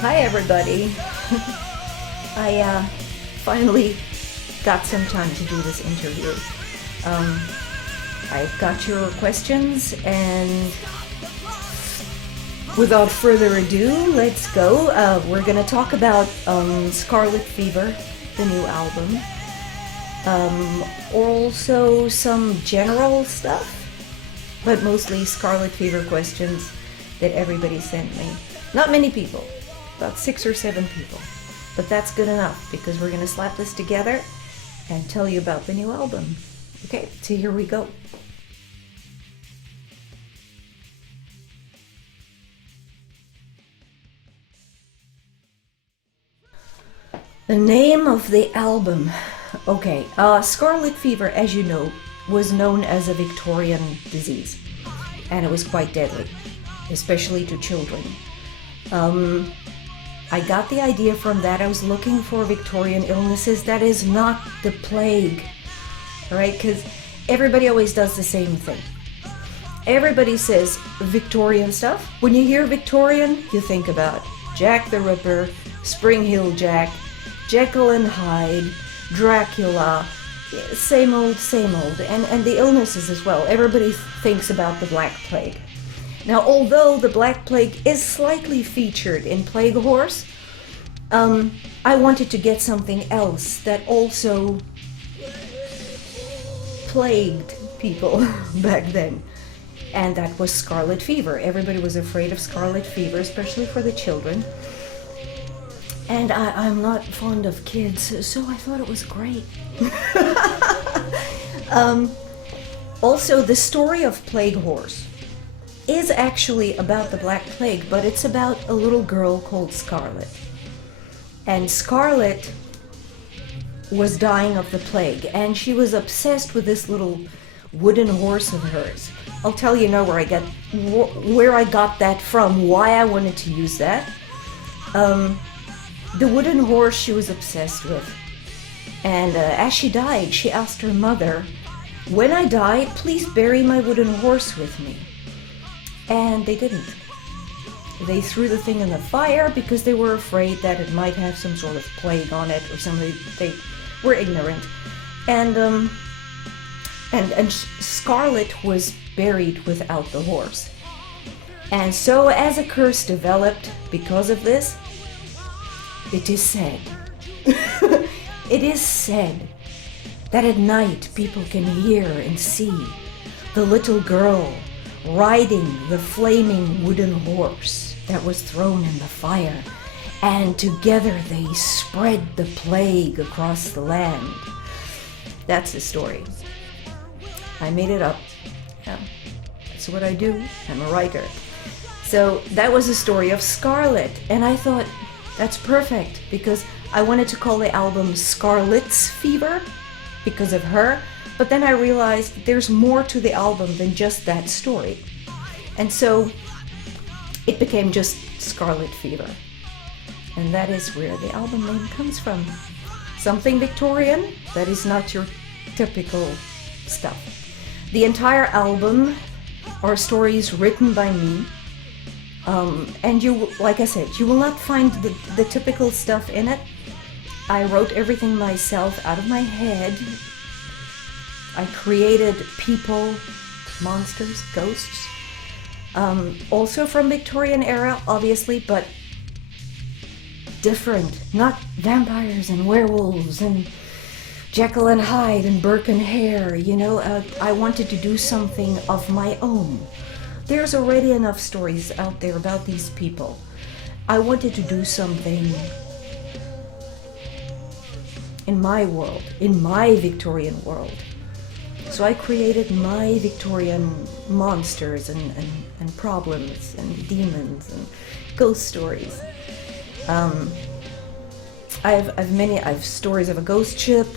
Hi everybody. I finally got some time to do this interview. I got your questions, and without further ado, let's go. We're gonna talk about Scarlet Fever, the new album. Also some general stuff, but mostly Scarlet Fever questions that everybody sent me. Not many people. About 6 or 7 people, but that's good enough because we're gonna slap this together and tell you about the new album. Okay, so here we go. The name of the album. Okay, Scarlet Fever, as you know, was known as a Victorian disease, and it was quite deadly, especially to children. I got the idea from that. I was looking for Victorian illnesses that is not the plague, right? Because everybody always does the same thing. Everybody says Victorian stuff. When you hear Victorian, you think about Jack the Ripper, Spring Hill Jack, Jekyll and Hyde, Dracula, same old, and the illnesses as well. Everybody thinks about the Black Plague. Now, although the Black Plague is slightly featured in Plague Horse, I wanted to get something else that also plagued people back then, and that was Scarlet Fever. Everybody was afraid of Scarlet Fever, especially for the children. And I'm not fond of kids, so I thought it was great. Also, the story of Plague Horse is actually about the Black Plague, but it's about a little girl called Scarlet. And Scarlet was dying of the plague, and she was obsessed with this little wooden horse of hers. I'll tell you now where I got that from, why I wanted to use that. The wooden horse she was obsessed with. And as she died, she asked her mother, "When I die, please bury my wooden horse with me." And they didn't. They threw the thing in the fire because they were afraid that it might have some sort of plague on it or something. They were ignorant. And Scarlet was buried without the horse. And so as a curse developed because of this, it is said, it is said that at night people can hear and see the little girl riding the flaming wooden horse that was thrown in the fire, and together they spread the plague across the land. That's the story. I made it up. Yeah, that's what I do. I'm a writer. So that was the story of Scarlet, and I thought that's perfect because I wanted to call the album Scarlet's Fever because of her. But then I realized there's more to the album than just that story. And so it became just Scarlet Fever. And that is where the album name comes from. Something Victorian that is not your typical stuff. The entire album are stories written by me. And you, like I said, you will not find the typical stuff in it. I wrote everything myself out of my head. I created people, monsters, ghosts, also from Victorian era, obviously, but different. Not vampires and werewolves and Jekyll and Hyde and Burke and Hare, you know. I wanted to do something of my own. There's already enough stories out there about these people. I wanted to do something in my world, in my Victorian world. So I created my Victorian monsters and problems and demons and ghost stories. I have stories of a ghost ship.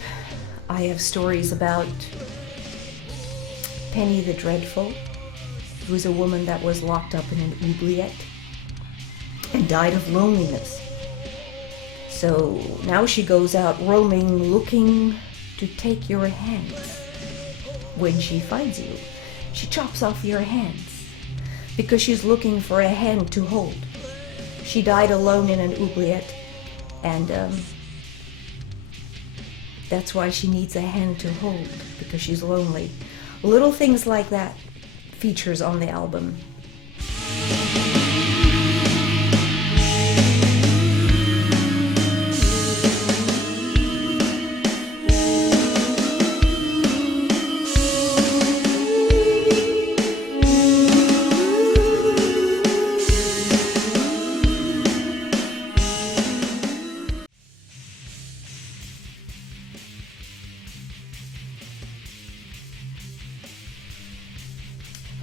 I have stories about Penny the Dreadful, who was a woman that was locked up in an oubliette and died of loneliness. So now she goes out roaming, looking to take your hands. When she finds you, she chops off your hands because she's looking for a hand to hold. She died alone in an oubliette, and that's why she needs a hand to hold, because she's lonely. Little things like that features on the album.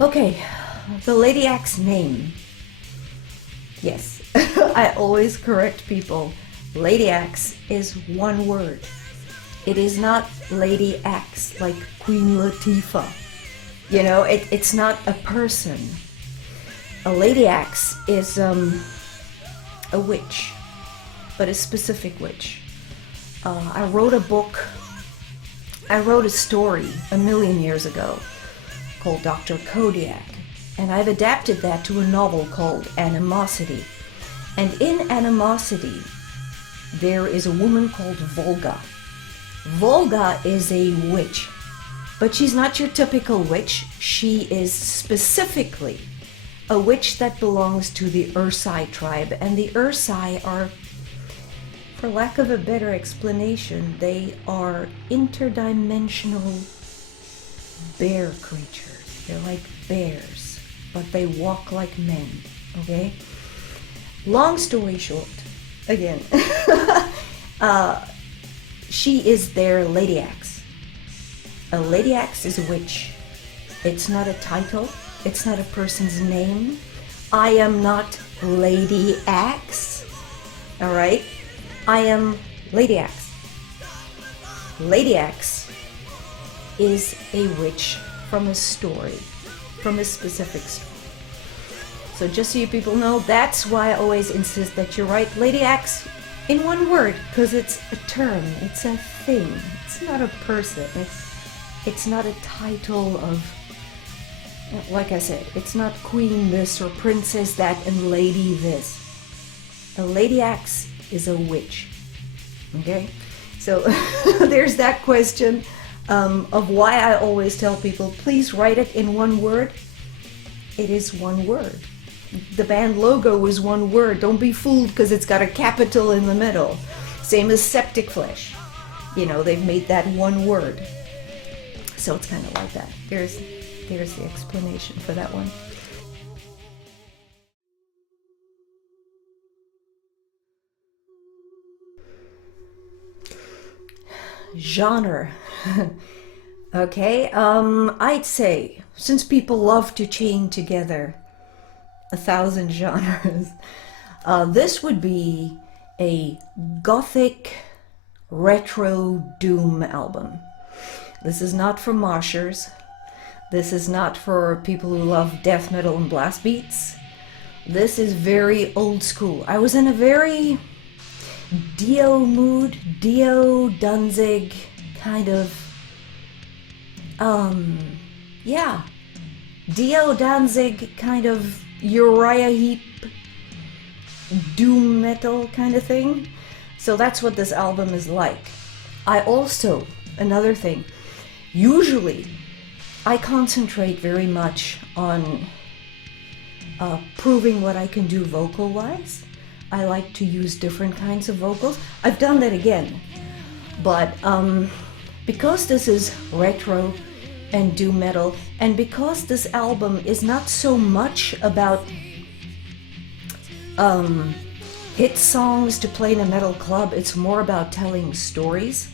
Okay, the Lady Axe name. Yes, I always correct people. Lady Axe is one word. It is not Lady Axe like Queen Latifah. You know, it's not a person. A Lady Axe is a witch, but a specific witch. I wrote a story a million years ago called Dr. Kodiak, and I've adapted that to a novel called Animosity. And in Animosity, there is a woman called Volga. Volga is a witch, but she's not your typical witch. She is specifically a witch that belongs to the Ursai tribe, and the Ursai are, for lack of a better explanation, they are interdimensional bear creatures. They're like bears, but they walk like men, okay? Long story short, again, she is their Lady Axe. A Lady Axe is a witch. It's not a title. It's not a person's name. I am not Lady Axe, all right? I am Lady Axe. Lady Axe is a witch from a story, from a specific story. So just so you people know, that's why I always insist that you write Lady Axe in one word, because it's a term, it's a thing. It's not a person. It's not a title of, like I said, it's not queen this or princess that and lady this. A Lady Axe is a witch. Okay? So there's that question of why I always tell people, please write it in one word. It is one word. The band logo is one word. Don't be fooled because it's got a capital in the middle. Same as Septic Flesh. You know, they've made that one word. So it's kind of like that. There's the explanation for that one. Genre. Okay, I'd say, since people love to chain together 1,000 genres, this would be a gothic retro doom album. This is not for moshers. This is not for people who love death metal and blast beats. This is very old school. I was in a very Dio mood, Dio Danzig kind of, Dio Danzig kind of Uriah Heep doom metal kind of thing. So that's what this album is like. I also, another thing, usually I concentrate very much on proving what I can do vocal-wise. I like to use different kinds of vocals. I've done that again, but because this is retro and doom metal, and because this album is not so much about hit songs to play in a metal club, it's more about telling stories.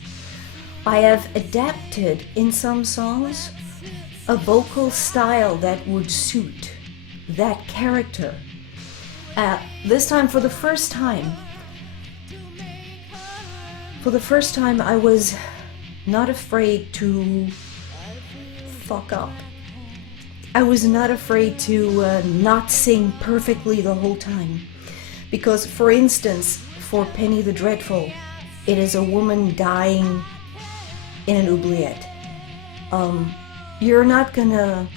I have adapted in some songs a vocal style that would suit that character. This time, for the first time, I was not afraid to fuck up. I was not afraid to not sing perfectly the whole time. Because, for instance, for Penny the Dreadful, it is a woman dying in an oubliette. You're not gonna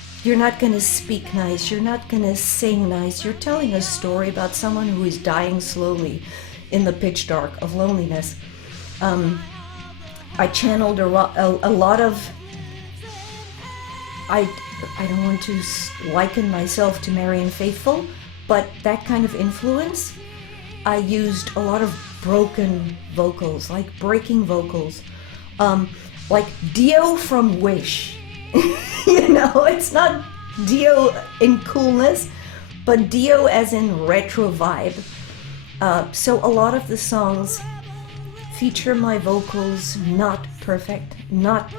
speak nice, you're not gonna sing nice, you're telling a story about someone who is dying slowly in the pitch dark of loneliness. I channeled a lot of, I don't want to liken myself to Marianne Faithfull, but that kind of influence. I used a lot of broken vocals, like breaking vocals, like Dio from Wish. You know, it's not Dio in coolness, but Dio as in retro vibe. So a lot of the songs feature my vocals not perfect, not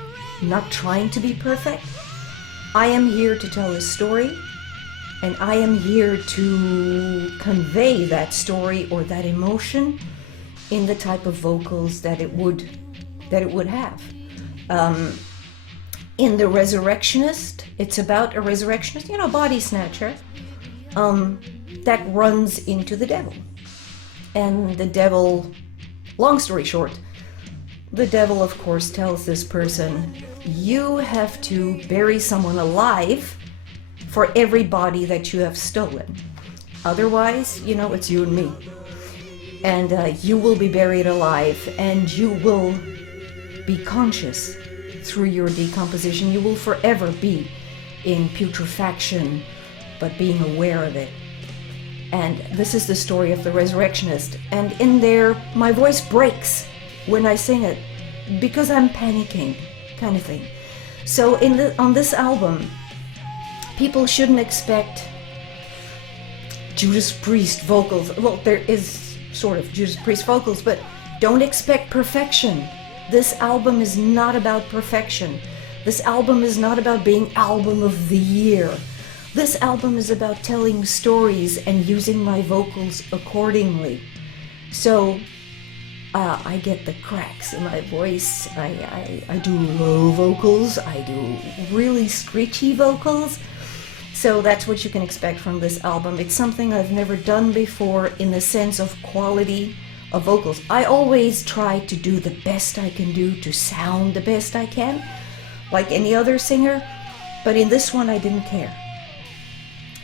trying to be perfect. I am here to tell a story, and I am here to convey that story or that emotion in the type of vocals that it would have. In The Resurrectionist, it's about a resurrectionist, you know, body snatcher, that runs into the devil. And the devil, long story short, the devil, of course, tells this person, you have to bury someone alive for every body that you have stolen. Otherwise, you know, it's you and me. And you will be buried alive, and you will be conscious through your decomposition. You will forever be in putrefaction, but being aware of it. And this is the story of the Resurrectionist. And in there, my voice breaks when I sing it because I'm panicking, kind of thing. So on this album, people shouldn't expect Judas Priest vocals. Well, there is sort of Judas Priest vocals, but don't expect perfection. This album is not about perfection. This album is not about being album of the year. This album is about telling stories and using my vocals accordingly. So I get the cracks in my voice. I do low vocals. I do really screechy vocals. So that's what you can expect from this album. It's something I've never done before in the sense of quality of vocals. I always try to do the best I can do to sound the best I can, like any other singer, but in this one I didn't care.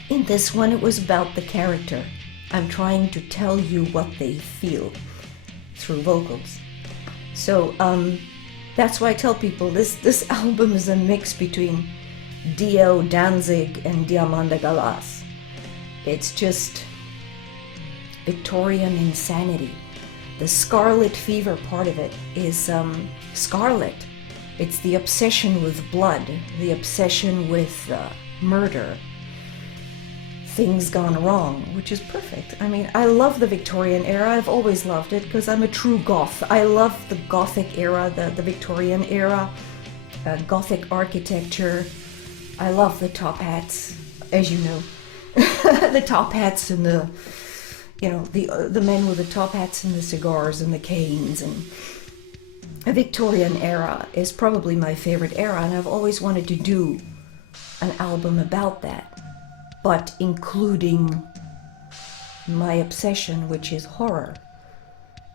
In this one it was about the character. I'm trying to tell you what they feel through vocals. So that's why I tell people this album is a mix between Dio, Danzig, and Diamanda Galas. It's just Victorian insanity. The scarlet fever part of it is scarlet. It's the obsession with blood, the obsession with murder, things gone wrong, which is perfect. I mean, I love the Victorian era. I've always loved it because I'm a true goth. I love the Gothic era, the Victorian era, Gothic architecture. I love the top hats, as you know. The top hats and the, you know, the men with the top hats and the cigars and the canes. And the Victorian era is probably my favorite era, and I've always wanted to do an album about that, but including my obsession, which is horror.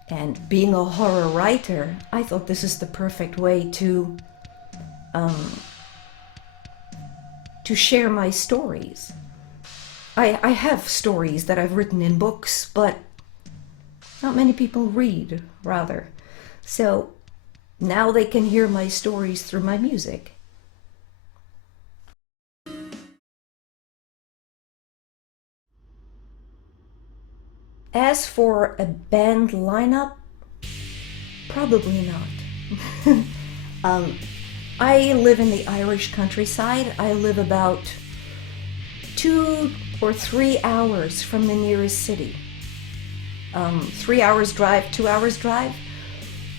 And being a horror writer, I thought this is the perfect way to share my stories. I have stories that I've written in books, but not many people read, rather. So now they can hear my stories through my music. As for a band lineup, probably not. I live in the Irish countryside. I live about 2 or 3 hours from the nearest city. 3 hours drive, 2 hours drive.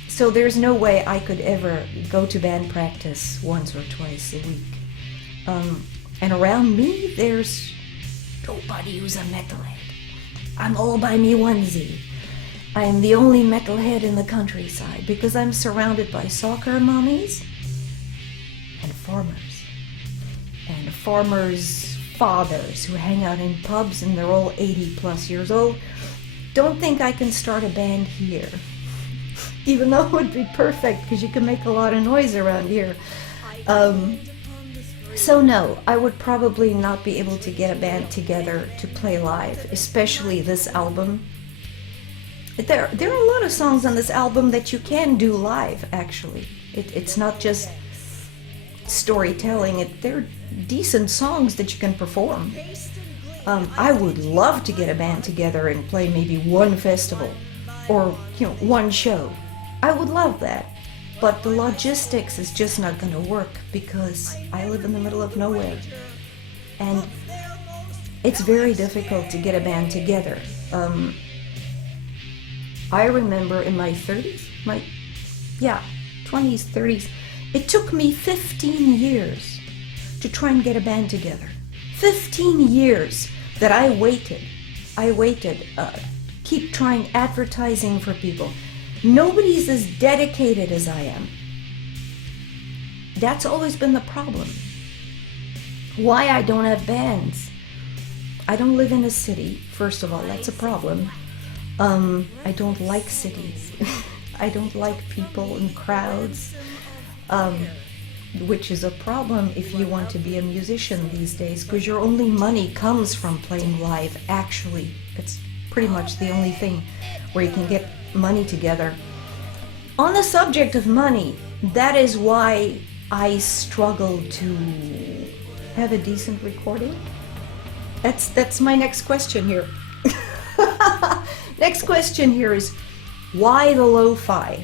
So there's no way I could ever go to band practice once or twice a week. And around me, there's nobody who's a metalhead. I'm all by me onesie. I am the only metalhead in the countryside because I'm surrounded by soccer mommies and farmers' fathers who hang out in pubs, and they're all 80 plus years old. don't think I can start a band here. Even though it would be perfect because you can make a lot of noise around here. So no, I would probably not be able to get a band together to play live, especially this album. There are a lot of songs on this album that you can do live, actually. It's not just storytelling, they're decent songs that you can perform. I would love to get a band together and play maybe one festival or one show. I would love that. But the logistics is just not going to work because I live in the middle of nowhere. And it's very difficult to get a band together. I remember in my 30s, 20s, 30s, it took me 15 years to try and get a band together. 15 years that I waited, keep trying advertising for people. Nobody's as dedicated as I am. That's always been the problem. Why I don't have bands. I don't live in a city, first of all, that's a problem. I don't like cities. I don't like people and crowds, which is a problem if you want to be a musician these days, because your only money comes from playing live, actually. It's pretty much the only thing where you can get money together. On the subject of money, that is why I struggle to have a decent recording. That's my next question here. Next question here is, why the lo-fi?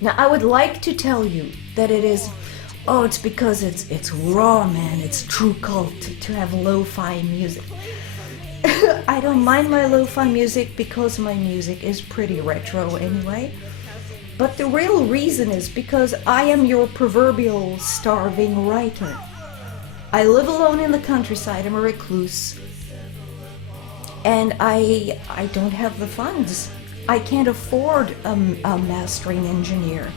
Now, I would like to tell you that it's because it's raw, man. It's true cult to have lo-fi music. I don't mind my lo-fi music because my music is pretty retro anyway. But the real reason is because I am your proverbial starving writer. I live alone in the countryside. I'm a recluse. And I don't have the funds. I can't afford a mastering engineer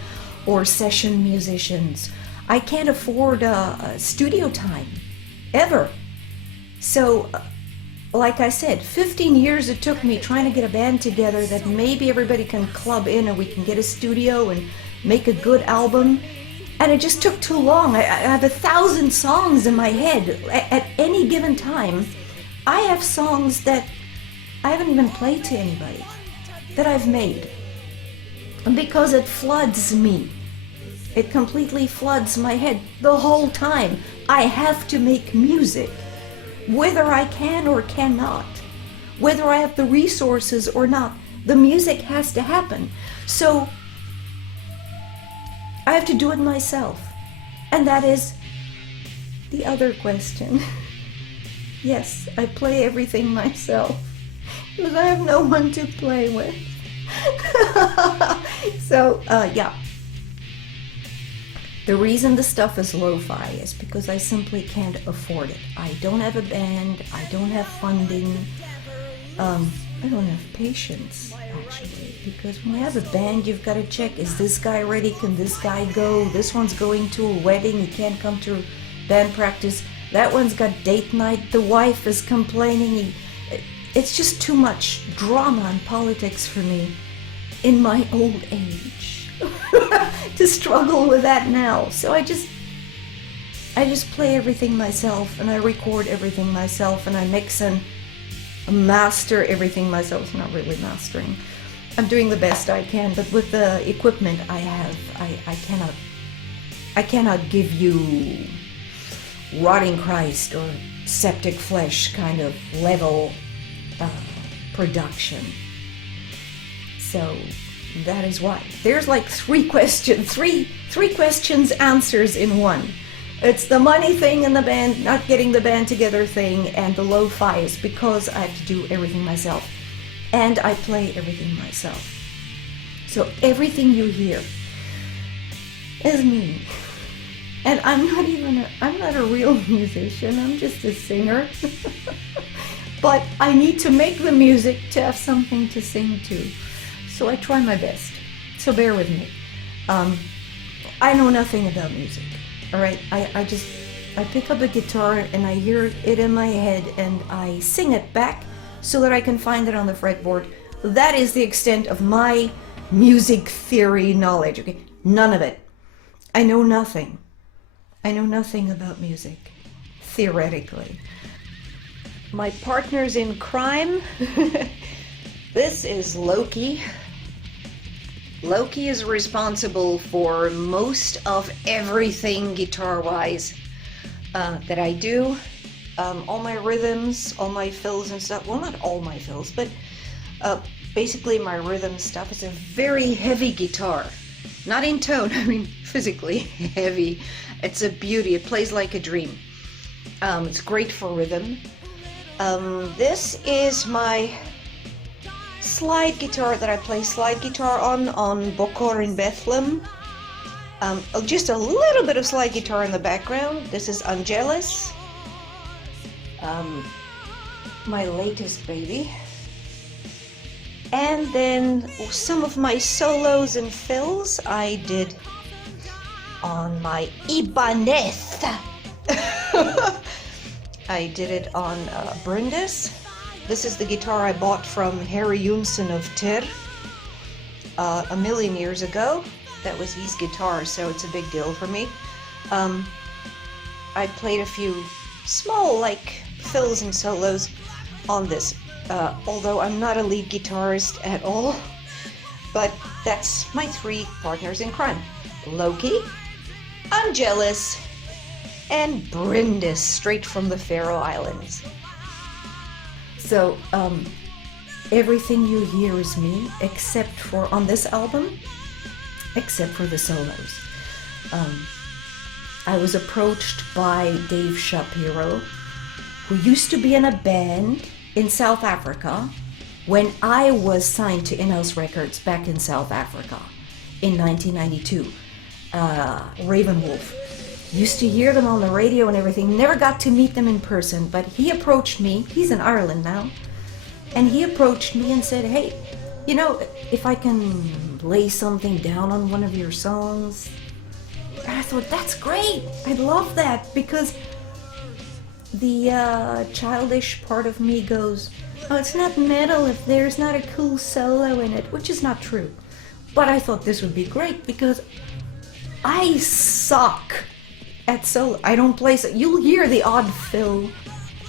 or session musicians. I can't afford a studio time, ever. So, like I said, 15 years it took me trying to get a band together that maybe everybody can club in and we can get a studio and make a good album. And it just took too long. I have 1,000 songs in my head at any given time. I have songs that I haven't even played to anybody, that I've made. And because it floods me. It completely floods my head the whole time. I have to make music, whether I can or cannot, whether I have the resources or not. The music has to happen. So I have to do it myself. And that is the other question. Yes, I play everything myself because I have no one to play with. So, yeah. The reason the stuff is lo-fi is because I simply can't afford it. I don't have a band, I don't have funding, I don't have patience, actually, because when you have a band, you've got to check, is this guy ready? Can this guy go? This one's going to a wedding, he can't come to band practice. That one's got date night, the wife is complaining. It's just too much drama and politics for me in my old age to struggle with that now. So I just play everything myself, and I record everything myself, and I mix and master everything myself. It's not really mastering. I'm doing the best I can, but with the equipment I have, I cannot give you Rotting Christ or Septic Flesh kind of level production. So that is why. There's like three questions answers in one. It's the money thing and the band, not getting the band together thing, and the lo-fi is because I have to do everything myself. And I play everything myself. So everything you hear is me. And I'm not a real musician, I'm just a singer. But I need to make the music to have something to sing to. So I try my best. So bear with me. I know nothing about music. All right, I pick up a guitar and I hear it in my head and I sing it back so that I can find it on the fretboard. That is the extent of my music theory knowledge. Okay, none of it. I know nothing. I know nothing about music, theoretically. My partners in crime. This is Loki. Loki is responsible for most of everything guitar-wise that I do. All my rhythms, all my fills and stuff. Well, not all my fills, but basically my rhythm stuff. It's a very heavy guitar. Not in tone, I mean physically heavy. It's a beauty. It plays like a dream. It's great for rhythm. This is my slide guitar that I play slide guitar on Bokor in Bethlehem. Just a little bit of slide guitar in the background. This is Angelus, my latest baby. And then some of my solos and fills I did on my Ibanez. I did it on Brindis. This is the guitar I bought from Harry Johnson of Ter a million years ago. That was his guitar, so it's a big deal for me. I played a few small fills and solos on this, although I'm not a lead guitarist at all. But that's my three partners in crime: Loki, Angelus, and Brindis, straight from the Faroe Islands. So everything you hear is me, except for on this album, except for the solos. I was approached by Dave Shapiro, who used to be in a band in South Africa when I was signed to In-House Records back in South Africa in 1992. Ravenwolf. Used to hear them on the radio and everything. Never got to meet them in person, but he approached me. He's in Ireland now. And he approached me and said, hey, you know, if I can lay something down on one of your songs. And I thought, that's great. I'd love that, because the childish part of me goes, oh, it's not metal if there's not a cool solo in it, which is not true. But I thought this would be great because I suck at solo. I don't play so. You'll hear the odd fill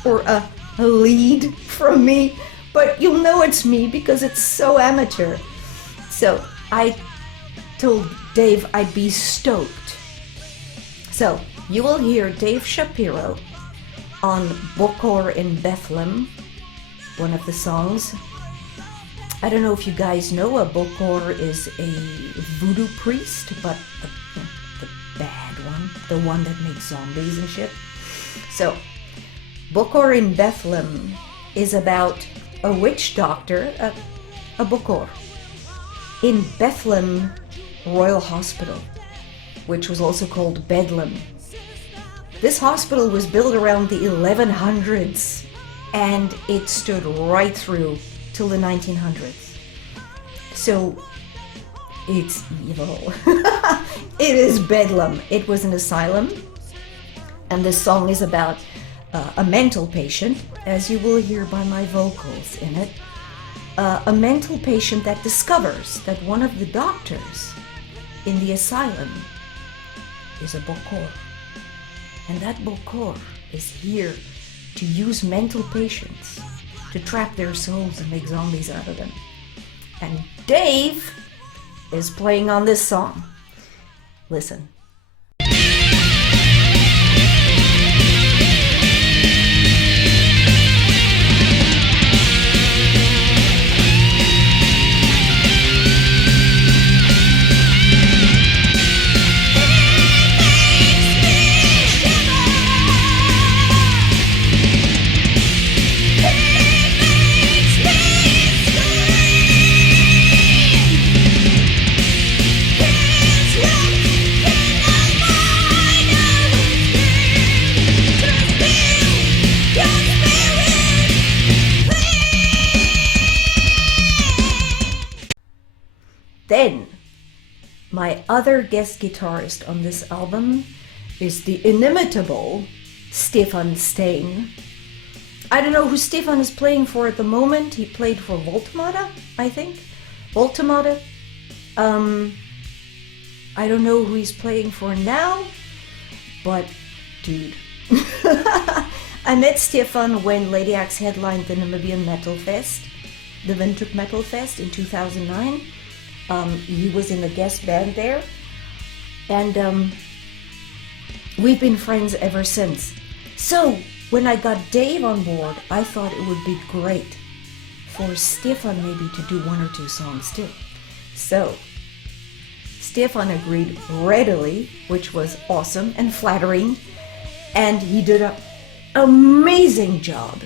or a lead from me, but you'll know it's me because it's so amateur. So I told Dave I'd be stoked. So you will hear Dave Shapiro on Bokor in Bethlehem, one of the songs. I don't know if you guys know, a Bokor is a voodoo priest, but the bad one, the one that makes zombies and shit. So Bokor in Bethlehem is about a witch doctor, a Bokor, in Bethlehem Royal Hospital, which was also called Bedlam. This hospital was built around the 1100s and it stood right through till the 1900s. So it's evil. It is Bedlam. It was an asylum, and this song is about a mental patient, as you will hear by my vocals in it. A mental patient that discovers that one of the doctors in the asylum is a Bokor. And that Bokor is here to use mental patients to trap their souls and make zombies out of them. And Dave is playing on this song. Listen. Then, my other guest guitarist on this album is the inimitable Stefan Steen. I don't know who Stefan is playing for at the moment. He played for Voltamata, I think. Voltamata. I don't know who he's playing for now, but dude. I met Stefan when Lady Axe headlined the Namibian Metal Fest, the Windhoek Metal Fest in 2009. He was in the guest band there, and we've been friends ever since. So when I got Dave on board, I thought it would be great for Stefan maybe to do 1 or 2 songs too. So Stefan agreed readily, which was awesome and flattering, and he did an amazing job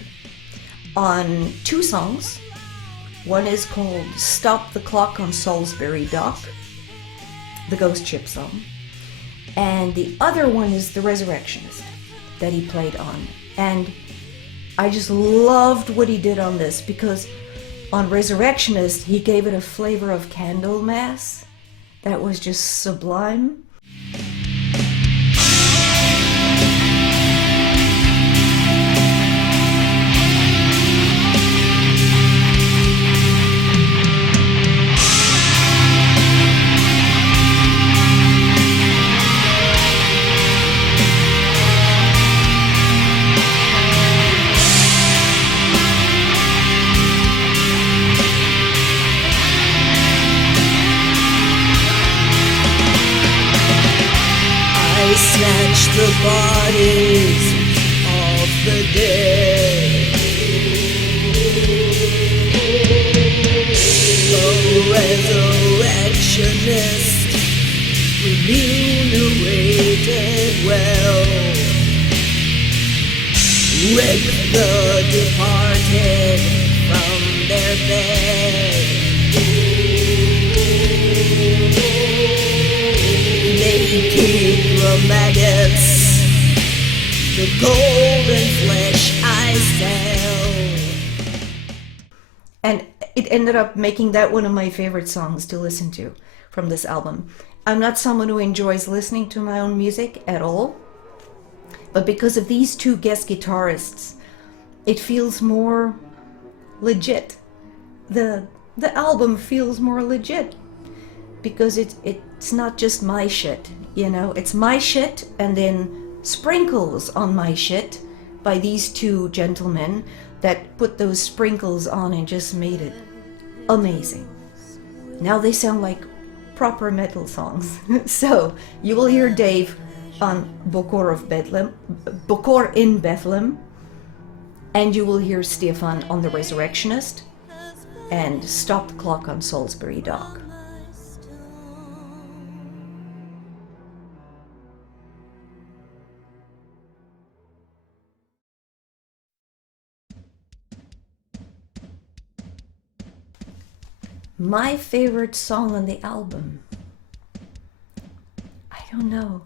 on 2 songs. One is called Stop the Clock on Salisbury Dock, the Ghost Ship song, and the other one is The Resurrectionist that he played on. And I just loved what he did on this, because on Resurrectionist he gave it a flavor of Candlemass that was just sublime. Snatch the bodies of the dead. A resurrectionist, remunerated well. Wake the departed from their bed. Naked maggots, the golden flesh I sell. And it ended up making that one of my favorite songs to listen to from this album. I'm not someone who enjoys listening to my own music at all, but because of these 2 guest guitarists, it feels more legit. The album feels more legit, because it's not just my shit, you know, it's my shit and then sprinkles on my shit by these 2 gentlemen that put those sprinkles on and just made it amazing. Now they sound like proper metal songs. So you will hear Dave on Bokor in Bethlehem, and you will hear Stefan on The Resurrectionist and Stop the Clock on Salisbury Dock. My favorite song on the album? I don't know.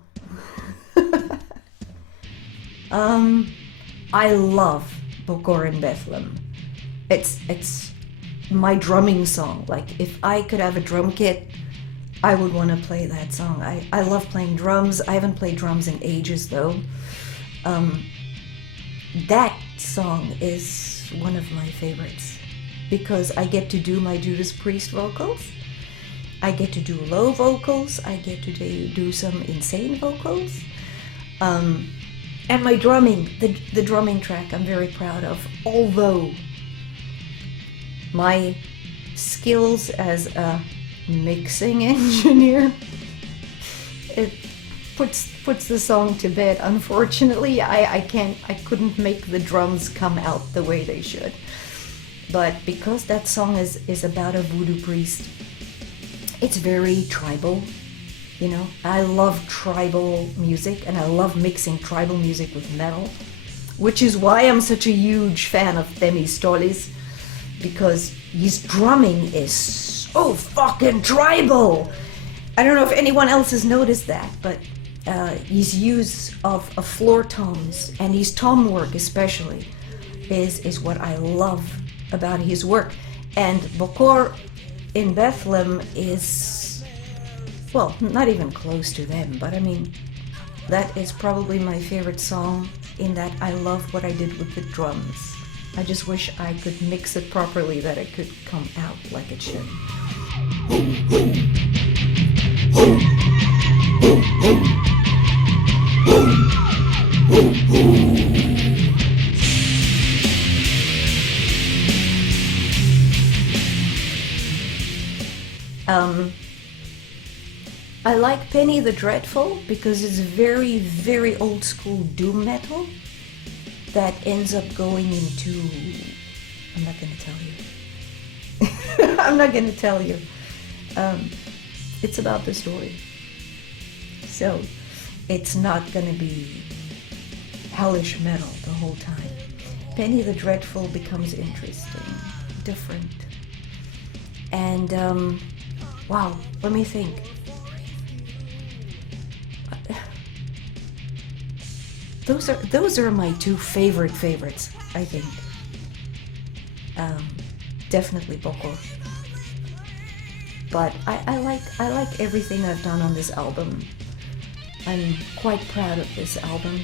I love Bokor in Bethlehem. It's my drumming song. Like, if I could have a drum kit, I would want to play that song. I love playing drums. I haven't played drums in ages though. That song is one of my favorites, because I get to do my Judas Priest vocals, I get to do low vocals, I get to do some insane vocals, and my drumming, the drumming track I'm very proud of, although my skills as a mixing engineer, it puts the song to bed. Unfortunately, I couldn't make the drums come out the way they should. But because that song is about a voodoo priest, it's very tribal, you know. I love tribal music, and I love mixing tribal music with metal, which is why I'm such a huge fan of Themistocles, because his drumming is so fucking tribal. I don't know if anyone else has noticed that, but his use of floor toms and his tom work especially is what I love about his work. And Bokor in Bethlehem is, well, not even close to them, but I mean, that is probably my favorite song, in that I love what I did with the drums. I just wish I could mix it properly, that it could come out like it should. I like Penny the Dreadful because it's very, very old school doom metal that ends up going into... I'm not going to tell you. I'm not going to tell you. It's about the story. So, it's not going to be hellish metal the whole time. Penny the Dreadful becomes interesting, different. And, wow, let me think. Those are my two favorites, I think. Definitely Boko. But I like everything I've done on this album. I'm quite proud of this album.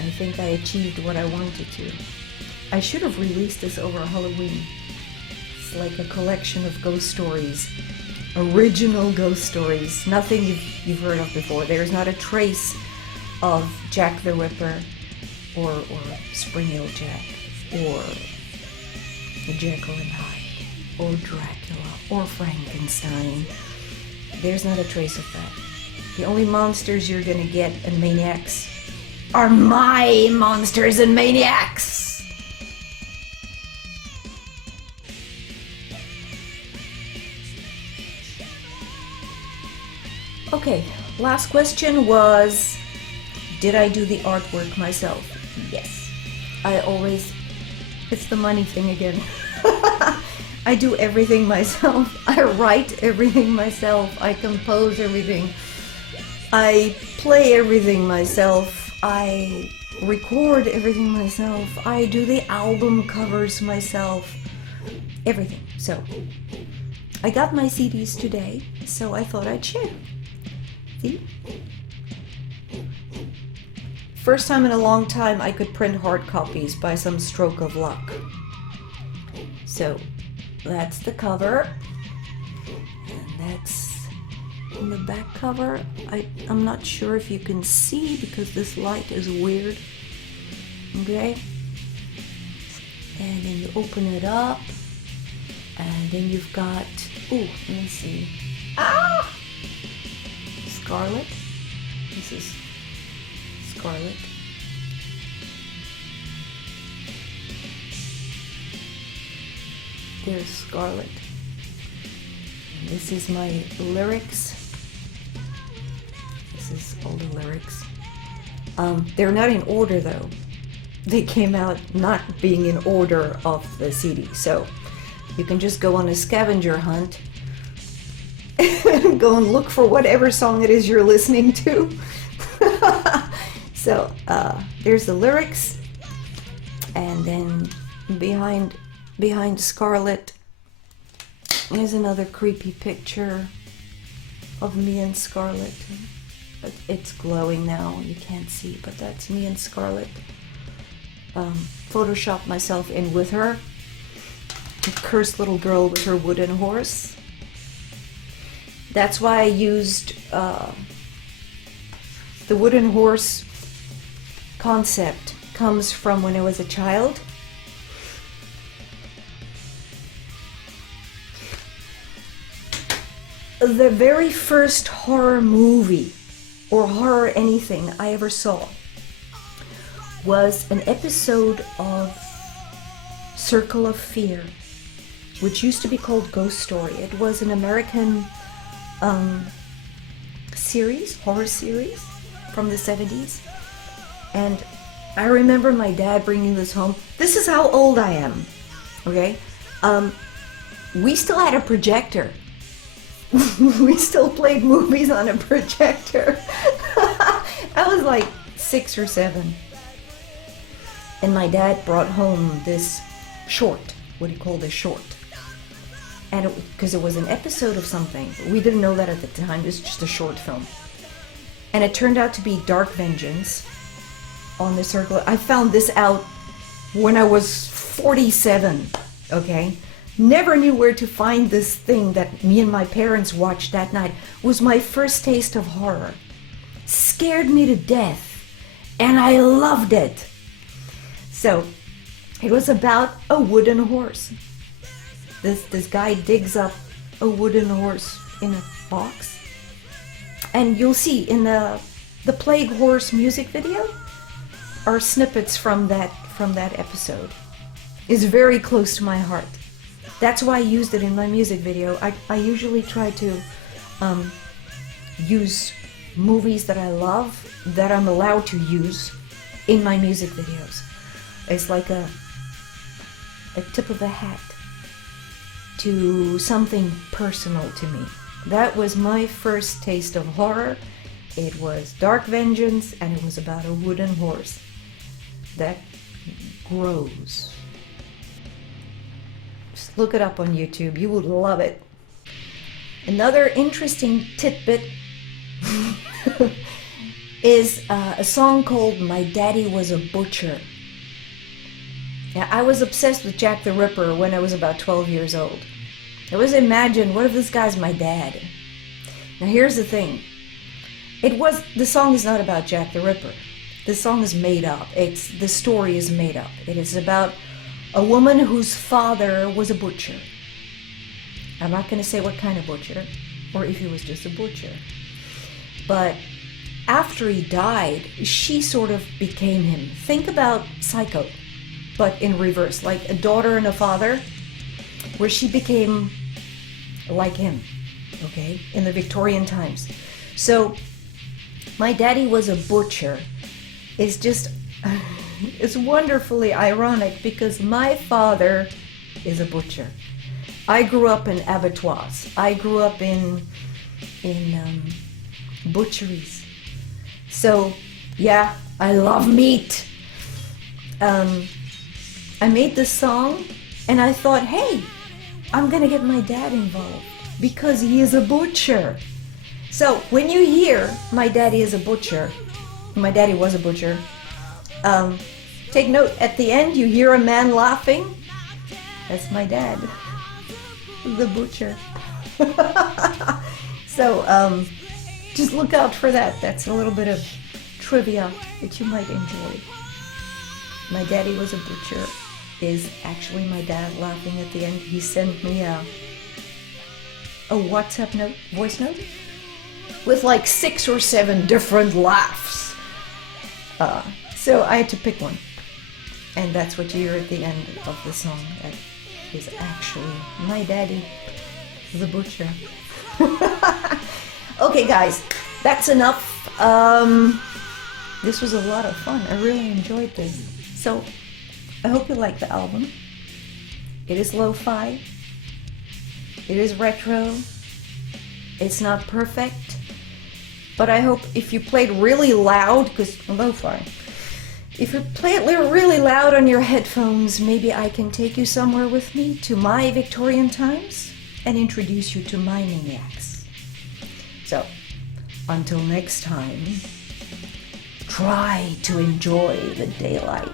I think I achieved what I wanted to. I should have released this over Halloween. It's like a collection of ghost stories. Original ghost stories. Nothing you've heard of before. There's not a trace of Jack the Ripper or Spring-Heeled Jack or the Jekyll and Hyde or Dracula or Frankenstein. There's not a trace of that. The only monsters you're gonna get and maniacs are my monsters and maniacs! Okay, last question was, did I do the artwork myself? Yes. It's the money thing again. I do everything myself. I write everything myself. I compose everything. I play everything myself. I record everything myself. I do the album covers myself. Everything. So, I got my CDs today, so I thought I'd share. See? First time in a long time I could print hard copies by some stroke of luck. So, that's the cover. And that's in the back cover. I'm not sure if you can see because this light is weird. Okay? And then you open it up. And then you've got... Ooh, let me see. Ah! Scarlet. This is Scarlet. There's Scarlet. And this is my lyrics. This is all the lyrics. They're not in order though. They came out not being in order of the CD. So you can just go on a scavenger hunt and go and look for whatever song it is you're listening to. So there's the lyrics, and then behind Scarlet is another creepy picture of me and Scarlet. It's glowing now, you can't see, but that's me and Scarlet. Photoshopped myself in with her. The cursed little girl with her wooden horse. That's why I used the wooden horse concept. Comes from when I was a child. The very first horror movie or horror anything I ever saw was an episode of Circle of Fear, which used to be called Ghost Story. It was an American horror series from the 70s. And I remember my dad bringing this home. This is how old I am, okay? We still had a projector. We still played movies on a projector. I was like 6 or 7. And my dad brought home this short, what he called a short. And because it was an episode of something. We didn't know that at the time. It was just a short film. And it turned out to be Dark Vengeance on the circle. I found this out when I was 47, okay? Never knew where to find this thing that me and my parents watched that night. It was my first taste of horror. Scared me to death, and I loved it. So, it was about a wooden horse. This guy digs up a wooden horse in a box. And you'll see in the Plague Horse music video are snippets from that episode. It's very close to my heart. That's why I used it in my music video. I usually try to use movies that I love, that I'm allowed to use in my music videos. It's like a tip of the hat to something personal to me. That was my first taste of horror. It was Dark Vengeance, and it was about a wooden horse that grows. Just look it up on YouTube. You would love it. Another interesting tidbit is a song called My Daddy Was a Butcher. Now, I was obsessed with Jack the Ripper when I was about 12 years old. I always imagined, what if this guy's my dad? Now here's the thing. The song is not about Jack the Ripper. The song is made up. The story is made up. It is about a woman whose father was a butcher. I'm not going to say what kind of butcher, or if he was just a butcher. But after he died, she sort of became him. Think about Psycho, but in reverse, like a daughter and a father, where she became like him, okay, in the Victorian times. So, My Daddy Was a Butcher is just, it's wonderfully ironic because my father is a butcher. I grew up in abattoirs. I grew up in butcheries. So, yeah, I love meat. I made this song and I thought, hey, I'm gonna get my dad involved because he is a butcher. So when you hear My Daddy is a Butcher, My Daddy Was a Butcher, take note, at the end you hear a man laughing. That's my dad, the butcher. So just look out for that. That's a little bit of trivia that you might enjoy. My Daddy Was a Butcher is actually my dad laughing at the end. He sent me a WhatsApp note, voice note, with like 6 or 7 different laughs. So I had to pick one. And that's what you hear at the end of the song. That is actually my daddy, the butcher. Okay, guys, that's enough. This was a lot of fun. I really enjoyed this. So I hope you like the album. It is lo-fi. It is retro. It's not perfect. But I hope if you play it really loud, because lo-fi, if you play it really loud on your headphones, maybe I can take you somewhere with me to my Victorian times and introduce you to my maniacs. So, until next time, try to enjoy the daylight.